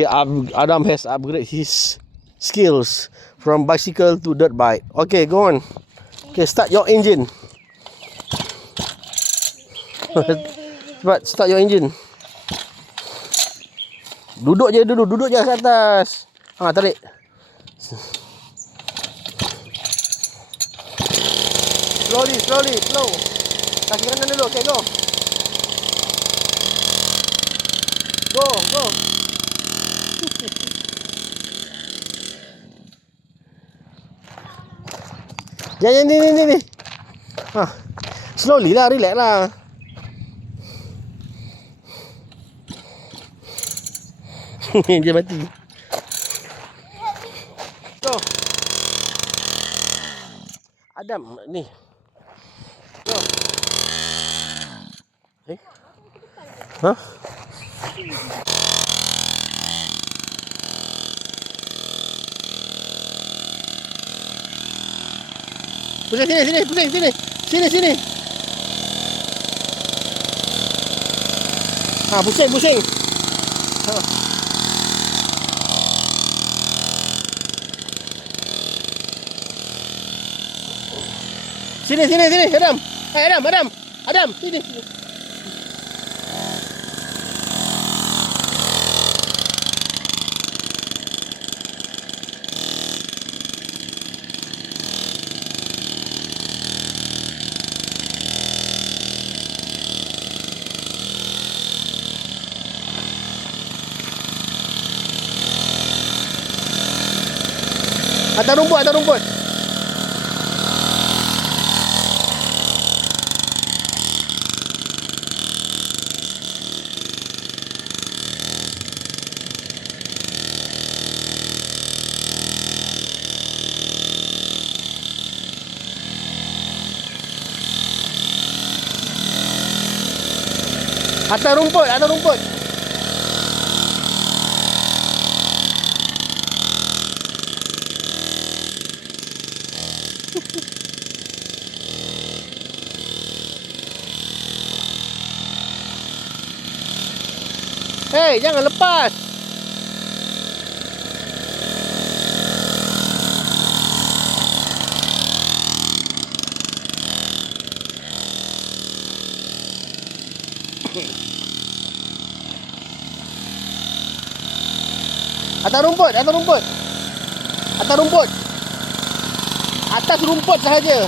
Okay, Adam has upgraded his skills from bicycle to dirt bike. Okay, go on. Okay, start your engine. Cepat, start your engine. Duduk je dulu, duduk je kat atas. Ha, tarik. Slowly, slow. Kaki kanan dulu, okay, go. Go. Jangan ni. Ha. Slowly lah, relax lah. Dia mati. Go. Adam ni. Go. Ha? Pusing sini. Ha, pusing. Ha. Sini, Adam. Adam, sini. Atas rumput. Atas rumput. Hei, jangan lepas. Atas rumput. Atas rumput sahaja.